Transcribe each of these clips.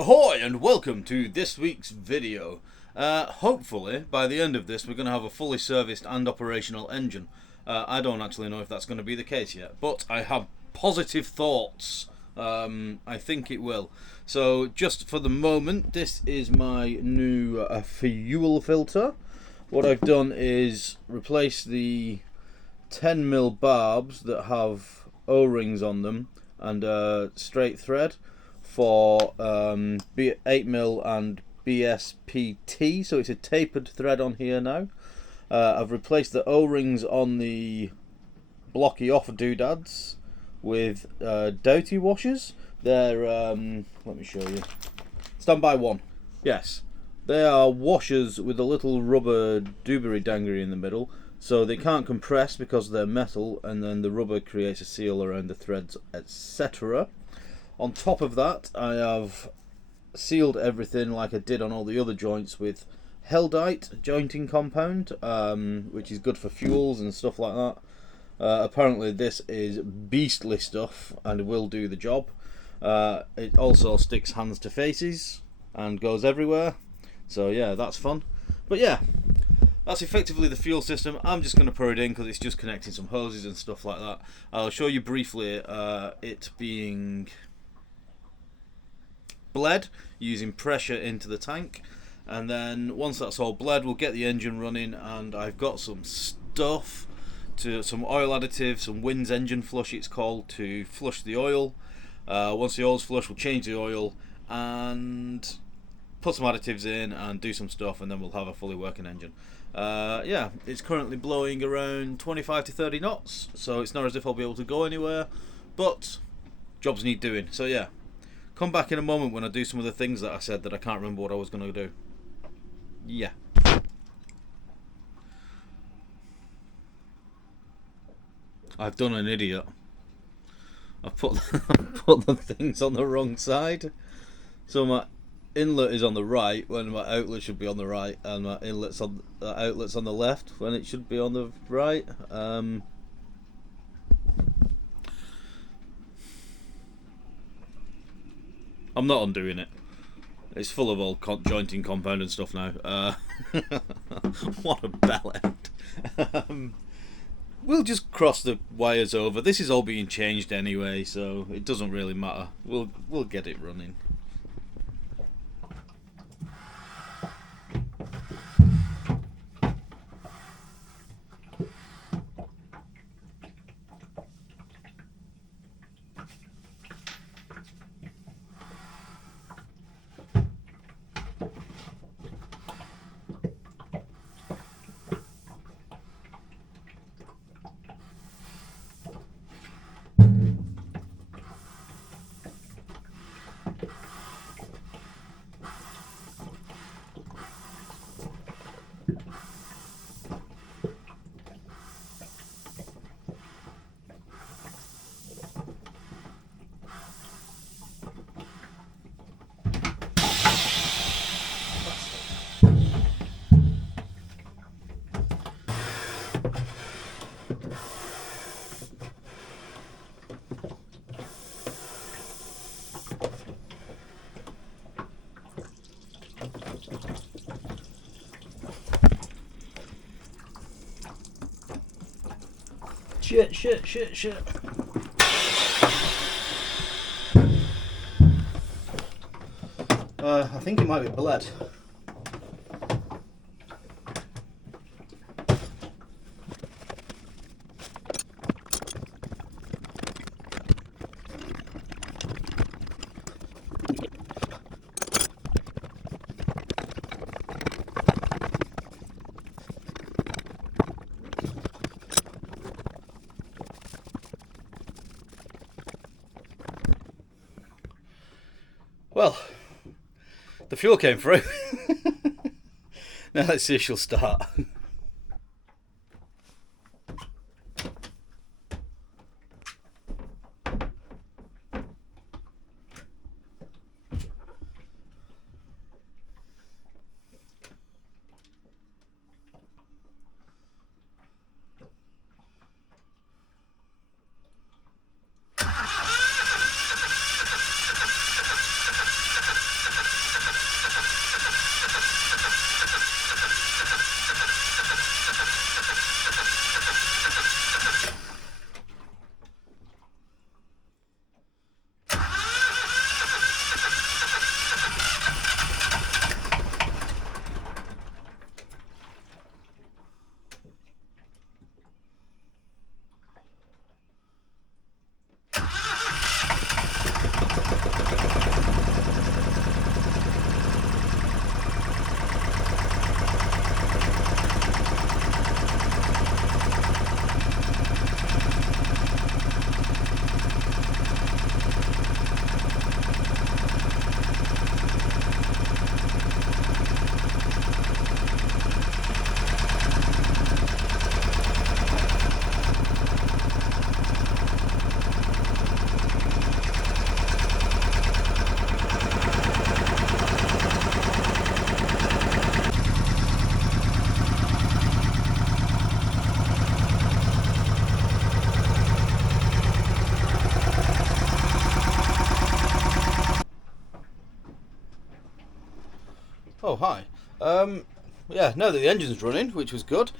Ahoy and welcome to this week's video. Hopefully by the end of this we're going to have a fully serviced and operational engine. I don't actually know if that's going to be the case yet, but I have positive thoughts. I think it will. So just for the moment, this is my new fuel filter. What I've done is replace the 10mm barbs that have O-rings on them and straight thread for 8mm and BSPT, so it's a tapered thread on here now. I've replaced the O-rings on the blocky off doodads with Doughty washers. They're let me show you. Stand by one. Yes, they are washers with a little rubber doobery dangery in the middle, so they can't compress because they're metal, and then the rubber creates a seal around the threads, etc. On top of that, I have sealed everything like I did on all the other joints with Heldite jointing compound, which is good for fuels and stuff like that. Apparently this is beastly stuff and will do the job. It also sticks hands to faces and goes everywhere, so yeah, that's fun. But yeah, that's effectively the fuel system. I'm just going to pour it in because it's just connecting some hoses and stuff like that. I'll show you briefly it being bled using pressure into the tank, and then once that's all bled we'll get the engine running, and I've got some stuff, some oil additive, some Wins engine flush it's called, to flush the oil. Once the oil's flush we'll change the oil and put some additives in and do some stuff, and then we'll have a fully working engine. Yeah, it's currently blowing around 25 to 30 knots, so it's not as if I'll be able to go anywhere, but jobs need doing. So yeah, come back in a moment when I do some of the things that I said that I can't remember what I was going to do. Yeah. I've done an idiot. I've put the things on the wrong side. So my inlet is on the right when my outlet should be on the right, and my outlet's on the left when it should be on the right. I'm not undoing it. It's full of all jointing compound and stuff now. What a bell end. We'll just cross the wires over. This is all being changed anyway, so it doesn't really matter. We'll get it running. Shit. I think it might be bled. Well, the fuel came through. Now let's see if she'll start. Oh, hi. Yeah, now that the engine's running, which was good.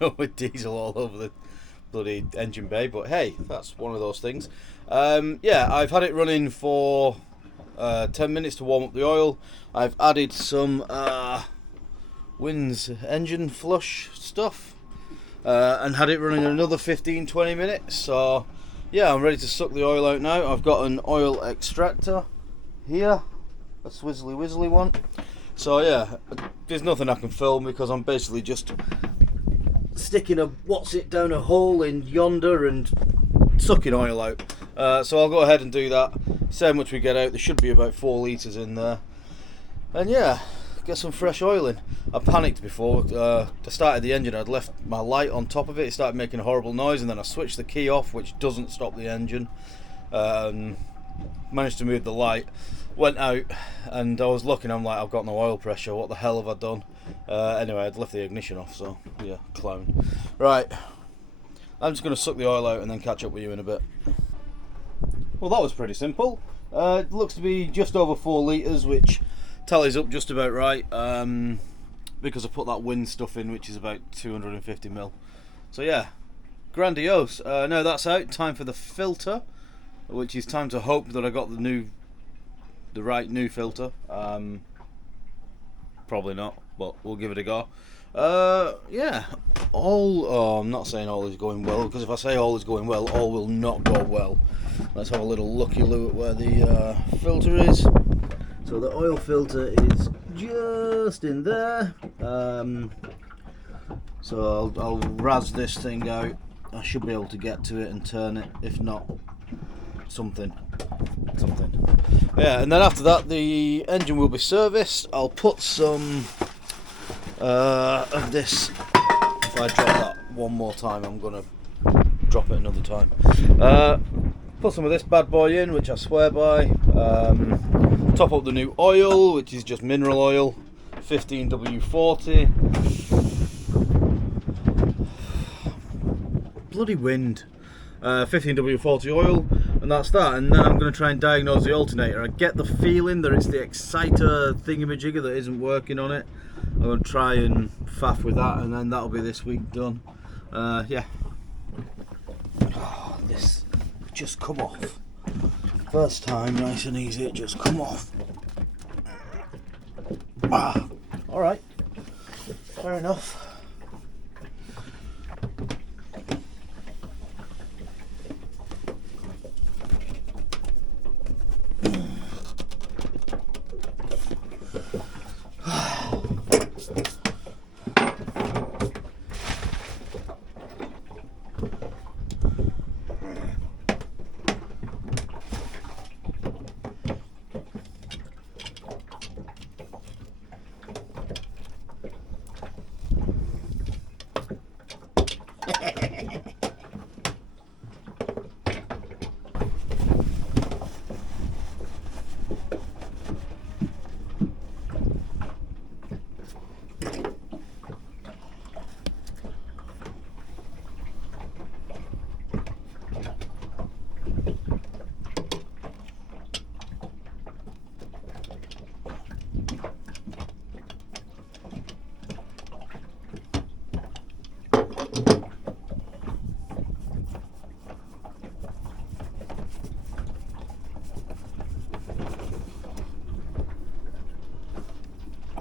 No with diesel all over the bloody engine bay, but hey, that's one of those things. Yeah, I've had it running for 10 minutes to warm up the oil. I've added some Wins engine flush stuff and had it running another 15-20 minutes. So yeah, I'm ready to suck the oil out now. I've got an oil extractor here, a swizzly wizzly one. So yeah, there's nothing I can film because I'm basically just sticking a what's it down a hole in yonder and sucking oil out. So I'll go ahead and do that, see how much we get out. There should be about 4 litres in there, and yeah, get some fresh oil in. I panicked before I started the engine. I'd left my light on top of it. It started making a horrible noise, and then I switched the key off, which doesn't stop the engine. Managed to move the light, went out, and I was looking, I'm like, I've got no oil pressure, what the hell have I done? Anyway, I'd left the ignition off, so yeah, clown. Right, I'm just going to suck the oil out and then catch up with you in a bit. Well, that was pretty simple. It looks to be just over 4 litres, which tallies up just about right, because I put that wind stuff in, which is about 250ml. So yeah, grandiose. Now that's out, time for the filter, which is time to hope that I got the right new filter. Probably not, but we'll give it a go. Yeah, I'm not saying all is going well, because if I say all is going well, all will not go well. Let's have a little looky-loo at where the filter is. So the oil filter is just in there. So I'll razz this thing out. I should be able to get to it and turn it, if not something. Yeah, and then after that the engine will be serviced. I'll put some of this. If I drop that one more time, I'm gonna drop it another time. Put some of this bad boy in, which I swear by. Top up the new oil, which is just mineral oil, 15W40. Bloody wind. 15W40 oil, and that's that. And then I'm going to try and diagnose the alternator. I get the feeling that it's the exciter thingamajigger that isn't working on it. I'm going to try and faff with that, and then that'll be this week done. Yeah. Oh, this just come off. First time, nice and easy, it just come off. Ah, alright. Fair enough.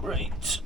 Great.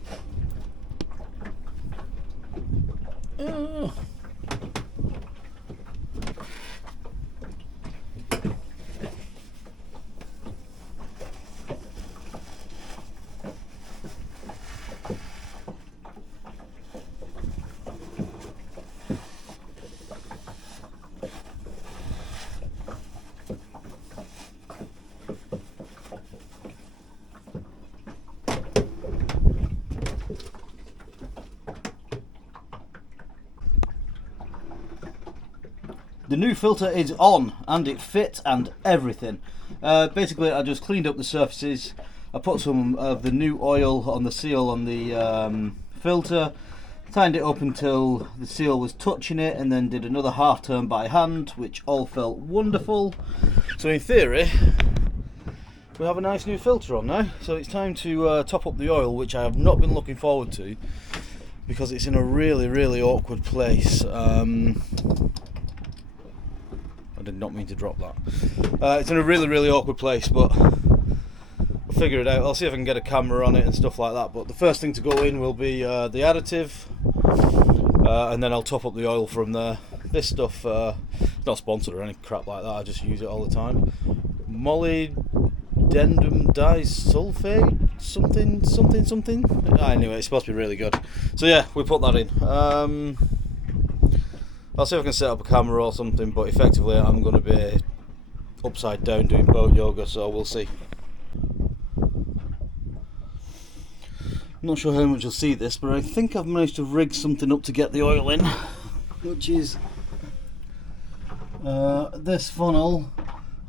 The new filter is on, and it fits and everything. Basically, I just cleaned up the surfaces. I put some of the new oil on the seal on the filter, tightened it up until the seal was touching it, and then did another half turn by hand, which all felt wonderful. So in theory, we have a nice new filter on now, so it's time to top up the oil, which I have not been looking forward to because it's in a really awkward place. I did not mean to drop that. It's in a really awkward place, but I'll figure it out. I'll see if I can get a camera on it and stuff like that, but the first thing to go in will be the additive, and then I'll top up the oil from there. This stuff, it's not sponsored or any crap like that, I just use it all the time. Molybdenum disulfide, something. Anyway, it's supposed to be really good. So yeah, we put that in. I'll see if I can set up a camera or something, but effectively I'm going to be upside down doing boat yoga, so we'll see. Not sure how much you'll see this, but I think I've managed to rig something up to get the oil in, which is this funnel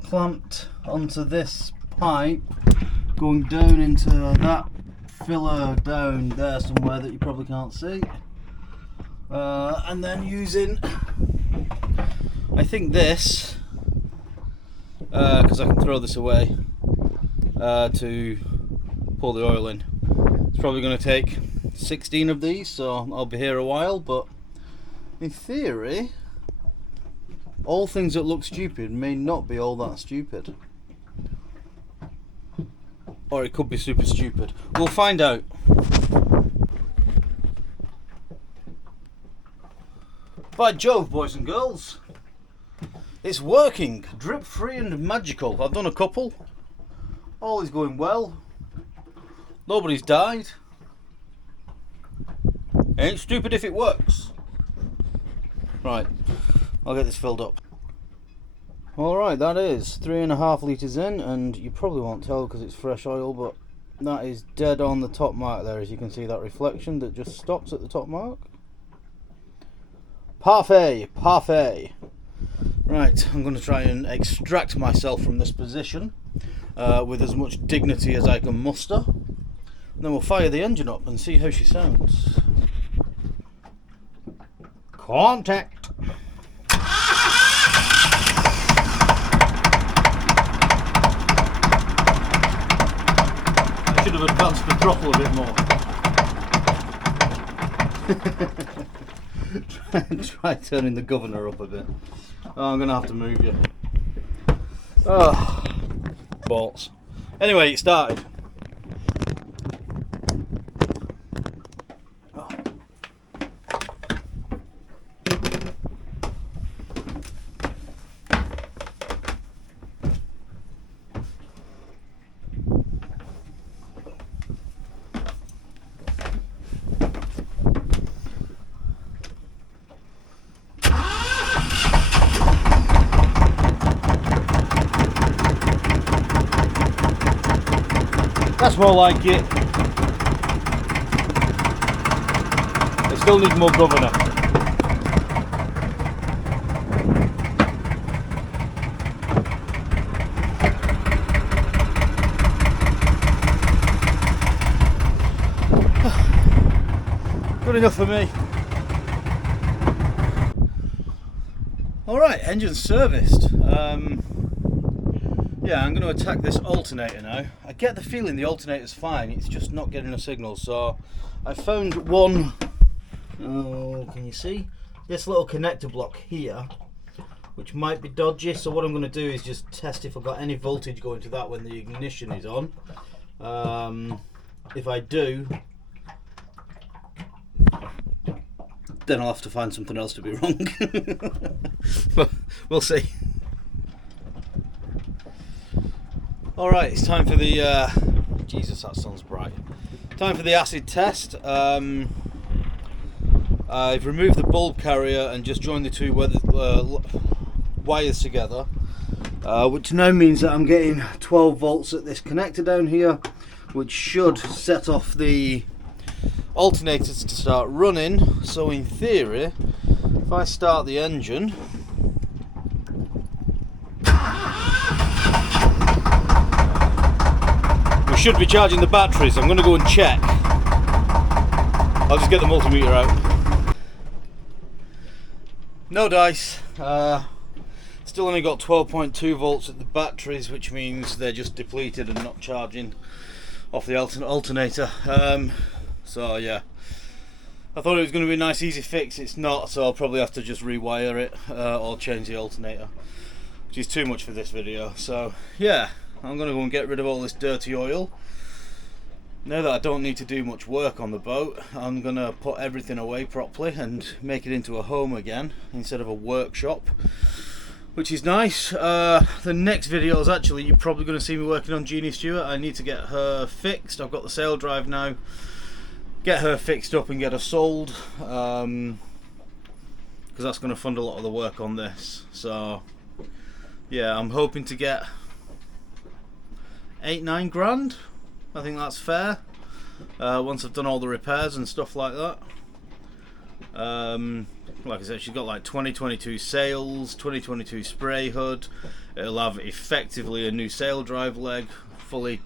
clamped onto this pipe going down into that filler down there somewhere that you probably can't see, and then using, I think this, because I can throw this away, to pour the oil in. It's probably going to take 16 of these, so I'll be here a while, but in theory all things that look stupid may not be all that stupid. Or it could be super stupid. We'll find out. By Jove, boys and girls, it's working. Drip free and magical. I've done a couple. All is going well. Nobody's died. Ain't stupid if it works. Right, I'll get this filled up. Alright, that is 3.5 litres in, and you probably won't tell because it's fresh oil, but that is dead on the top mark there. As you can see, that reflection that just stops at the top mark. Parfait, parfait. Right, I'm going to try and extract myself from this position with as much dignity as I can muster. And then we'll fire the engine up and see how she sounds. Contact! I should have advanced the throttle a bit more. Try turning the governor up a bit. Oh, I'm going to have to move you. Oh, balls. Anyway, it started. That's more like it. I still need more governor. Good enough for me. Alright, engine serviced. Yeah, I'm going to attack this alternator now. I get the feeling the alternator's fine, it's just not getting a signal. So I found one, oh, can you see? This little connector block here, which might be dodgy. So what I'm going to do is just test if I've got any voltage going to that when the ignition is on. If I do, then I'll have to find something else to be wrong. But we'll see. Alright, it's time for the, Jesus, that sun's bright. Time for the acid test. I've removed the bulb carrier and just joined the two wires together, which now means that I'm getting 12 volts at this connector down here, which should set off the alternators to start running. So in theory, if I start the engine, we should be charging the batteries. I'm going to go and check. I'll just get the multimeter out. No dice. Still only got 12.2 volts at the batteries, which means they're just depleted and not charging off the alternator. So yeah, I thought it was going to be a nice easy fix. It's not, so I'll probably have to just rewire it or change the alternator, which is too much for this video. So yeah, I'm going to go and get rid of all this dirty oil. Now that I don't need to do much work on the boat, I'm going to put everything away properly and make it into a home again instead of a workshop, which is nice. The next video is actually, you're probably going to see me working on Jeannie Stewart. I need to get her fixed. I've got the sail drive now. Get her fixed up and get her sold, because that's going to fund a lot of the work on this. So yeah, I'm hoping to get 8-9 grand. I think that's fair, once I've done all the repairs and stuff like that. Like I said, she's got like 2022 sails, 2022 spray hood. It'll have effectively a new sail drive leg, fully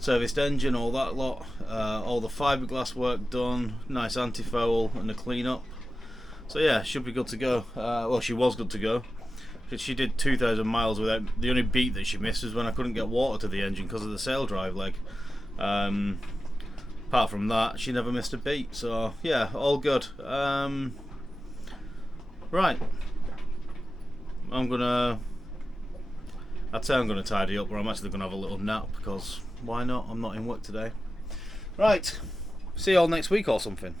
serviced engine, all that lot. All the fiberglass work done, nice anti-foul and a clean up. So yeah, should be good to go. Well, she was good to go. She did 2,000 miles without, the only beat that she missed was when I couldn't get water to the engine because of the sail drive leg. Apart from that, she never missed a beat. So yeah, all good. Right, I'd say I'm gonna tidy up, but I'm actually gonna have a little nap because why not? I'm not in work today. Right, see you all next week or something.